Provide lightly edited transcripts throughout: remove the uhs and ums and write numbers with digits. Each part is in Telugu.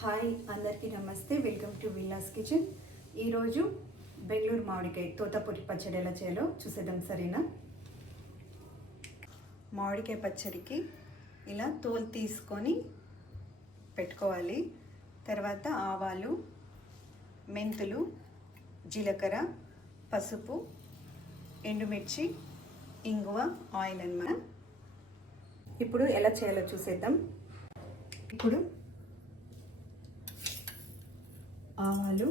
హాయ్ అందరికీ నమస్తే. Welcome to villas kitchen. ఈరోజు బెంగళూరు మామిడికాయ తోతపూరి పచ్చడి ఎలా చేయాలో చూసేద్దాం. సరేనా? మామిడికాయ పచ్చడికి ఇలా తోలు తీసుకొని పెట్టుకోవాలి. తర్వాత ఆవాలు, మెంతులు, జీలకర్ర, పసుపు, ఎండుమిర్చి, ఇంగువ, ఆయిల్ అన్నమాట. ఇప్పుడు ఎలా చేయాలో చూసేద్దాం. ఇప్పుడు ఆవాలు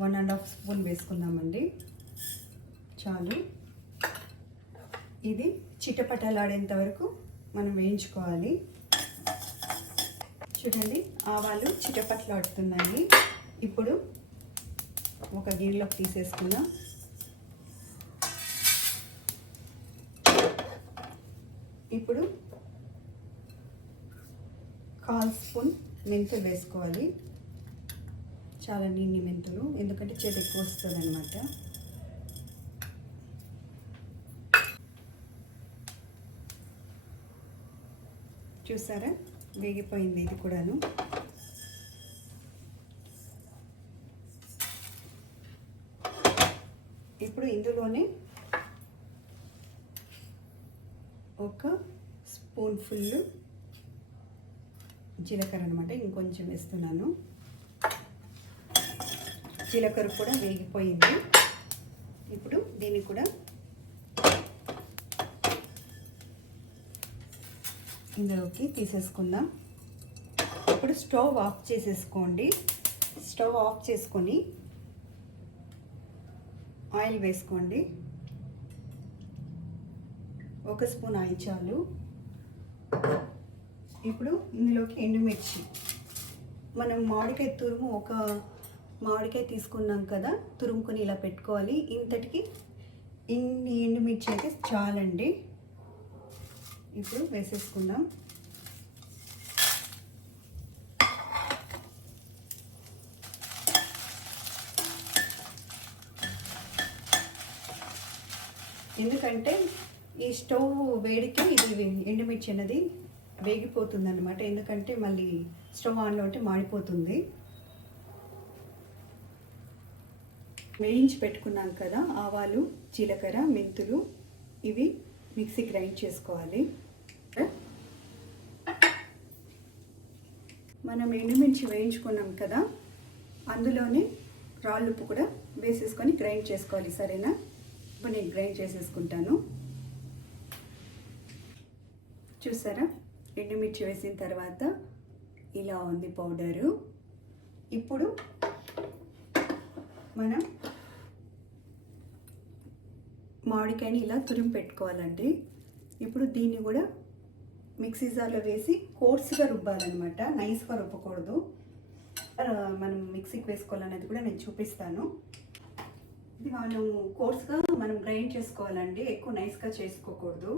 1.5 స్పూన్ వేసుకుందామండి. చాలు. ఇది చిటపటలాడేంత వరకు మనం వేయించుకోవాలి. చూడండి, ఆవాలు చిటపటలాడుతున్నాయి. ఇప్పుడు ఒక గిన్నెలోకి తీసేసుకుందాం. ఇప్పుడు 1/4 స్పూన్ మెంతులు వేసుకోవాలి. చాలా నిండి మెంతులు, ఎందుకంటే చేదు ఎక్కువ వస్తుంది అనమాట. చూసారా, వేగిపోయింది ఇది కూడాను. ఇప్పుడు ఇందులోనే ఒక స్పూన్ ఫుల్ జీలకర్ర అనమాట, ఇంకొంచెం వేస్తున్నాను. జీలకర్ర కూడా వేగిపోయింది. ఇప్పుడు దీన్ని కూడా ఇందులోకి తీసేసుకుందాం. ఇప్పుడు స్టవ్ ఆఫ్ చేసేసుకోండి. స్టవ్ ఆఫ్ చేసుకొని ఆయిల్ వేసుకోండి. 1 స్పూన్ ఆయిల్ చాలు. ఇప్పుడు ఇందులోకి ఎండుమిర్చి, మనం మామిడికాయ తురుము ఒక మామిడికాయ తీసుకున్నాం కదా, తురుముకొని ఇలా పెట్టుకోవాలి. ఇంతటికి ఇన్ని ఎండుమిర్చి అయితే చాలండి. ఇప్పుడు వేసేసుకుందాం. ఎందుకంటే ఈ స్టవ్ వేడికి ఇది ఎండుమిర్చి అనేది వేగిపోతుంది అన్నమాట. ఎందుకంటే మళ్ళీ స్టవ్ ఆన్లో ఉంటే మాడిపోతుంది. వేయించి పెట్టుకున్నాం కదా ఆవాలు, జీలకర్ర, మెంతులు, ఇవి మిక్సీ గ్రైండ్ చేసుకోవాలి. మనం ఎండుమిర్చి వేయించుకున్నాం కదా, అందులోనే రాళ్ళుప్పు కూడా వేసేసుకొని గ్రైండ్ చేసుకోవాలి. సరేనా? ఇప్పుడు నేను గ్రైండ్ చేసేసుకుంటాను. చూసారా, ఎండుమిర్చి వేసిన తర్వాత ఇలా ఉంది పౌడరు. ఇప్పుడు మనం మామిడికాయని ఇలా తురిమి పెట్టుకోవాలండి. ఇప్పుడు దీన్ని కూడా మిక్సీ జార్లో వేసి కోర్సుగా రుబ్బాలన్నమాట, నైస్గా రుబ్బకూడదు. మనం మిక్సీకి వేసుకోవాలనేది కూడా నేను చూపిస్తాను. ఇది మనం కోర్సుగా మనం గ్రైండ్ చేసుకోవాలండి, ఎక్కువ నైస్గా చేసుకోకూడదు.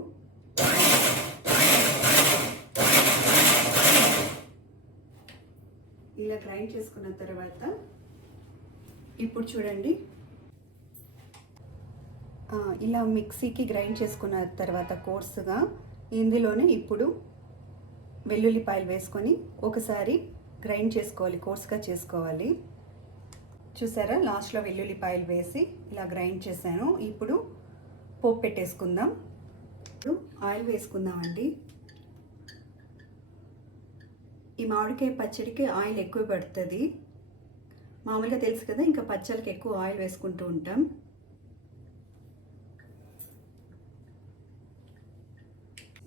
ఇలా గ్రైండ్ చేసుకున్న తర్వాత ఇప్పుడు చూడండి, ఇలా మిక్సీకి గ్రైండ్ చేసుకున్న తర్వాత కోర్సుగా ఇందులోనే ఇప్పుడు వెల్లుల్లిపాయలు వేసుకొని ఒకసారి గ్రైండ్ చేసుకోవాలి, కోర్సుగా చేసుకోవాలి. చూసారా, లాస్ట్లో వెల్లుల్లిపాయలు వేసి ఇలా గ్రైండ్ చేశాను. ఇప్పుడు పోపు పెట్టేసుకుందాం. ఇప్పుడు ఆయిల్ వేసుకుందామండి. ఈ మామిడికాయ పచ్చడికి ఆయిల్ ఎక్కువ పడుతుంది. మామూలుగా తెలుసు కదా, ఇంకా పచ్చళ్ళకి ఎక్కువ ఆయిల్ వేసుకుంటూ ఉంటాం.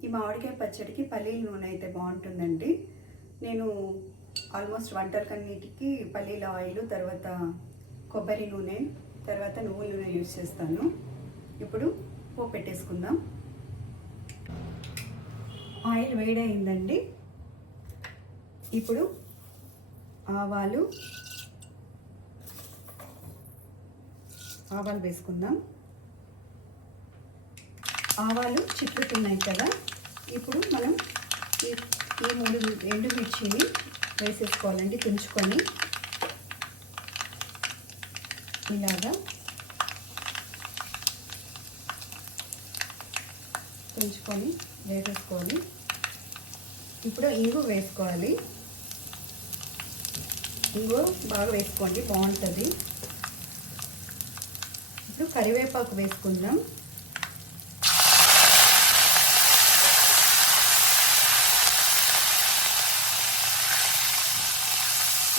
ఈ మామిడికాయ పచ్చడికి పల్లీల నూనె అయితే బాగుంటుందండి. నేను ఆల్మోస్ట్ వంటలకన్నిటికీ పల్లీల ఆయిల్, తర్వాత కొబ్బరి నూనె, తర్వాత నువ్వుల నూనె యూజ్ చేస్తాను. ఇప్పుడు పోపు పెట్టేసుకుందాం. ఆయిల్ వేడైందండి. ఇప్పుడు ఆవాలు వేసుకుందాం. ఆవాలు చిక్కుతున్నాయి కదా, ఇప్పుడు మనం ఈ 3 ఎండుమిర్చిని వేసేసుకోవాలండి. తుంచుకొని ఇలాగా వేసేసుకోవాలి. ఇప్పుడు ఇంగు వేసుకోవాలి. ఇంగు బాగా వేసుకోండి, బాగుంటుంది. ఇప్పుడు కరివేపాకు వేసుకుందాం.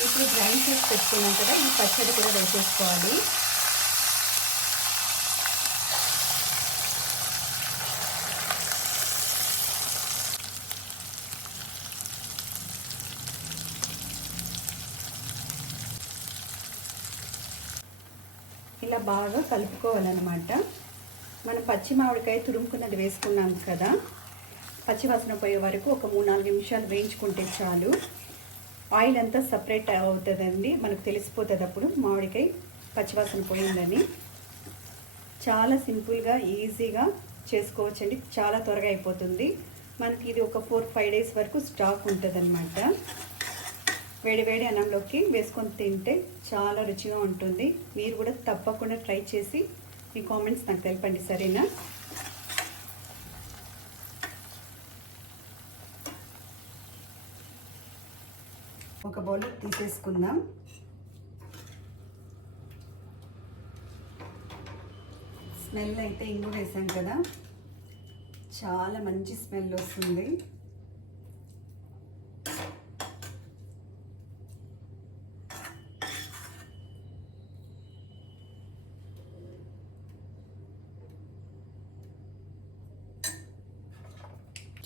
ఇప్పుడు గ్రైండ్ చేసి పెట్టుకున్నాం కదా, ఈ పచ్చడి కూడా వేసేసుకోవాలి. ఇలా బాగా కలుపుకోవాలన్నమాట. మనం పచ్చి మామిడికాయ తురుముకున్నది వేసుకున్నాం కదా, పచ్చివాసన పోయే వరకు ఒక 3-4 నిమిషాలు వేయించుకుంటే చాలు. ఆయిల్ అంతా సపరేట్ అవుతుందండి, మనకు తెలిసిపోతుంది అప్పుడు మామిడికాయ పచ్చివాసన పోయిందని. చాలా సింపుల్గా ఈజీగా చేసుకోవచ్చండి, చాలా త్వరగా అయిపోతుంది. మనకి ఇది ఒక 4-5 డేస్ వరకు స్టాక్ ఉంటుంది అన్నమాట. వేడి వేడి అన్నంలోకి వేసుకొని తింటే చాలా రుచిగా ఉంటుంది. మీరు కూడా తప్పకుండా ట్రై చేసి మీ కామెంట్స్ నాకు తెలపండి, సరేనా? ఒక బౌల్ తీసేసుకుందాం. స్మెల్ అయితే ఇంగు వేసాం కదా, చాలా మంచి స్మెల్ వస్తుంది.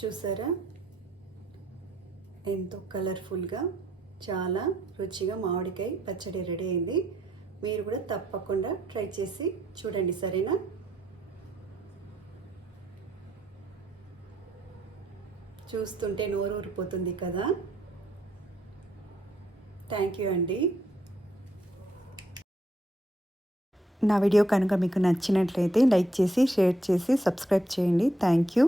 చూసారా ఎంతో కలర్ఫుల్గా, చాలా రుచిగా మామిడికాయ పచ్చడి రెడీ అయింది. మీరు కూడా తప్పకుండా ట్రై చేసి చూడండి, సరేనా? చూస్తుంటే నోరు ఊరిపోతుంది కదా. థ్యాంక్ యూ అండి. నా వీడియో కనుక మీకు నచ్చినట్లయితే లైక్ చేసి, షేర్ చేసి, సబ్స్క్రైబ్ చేయండి. Thank you.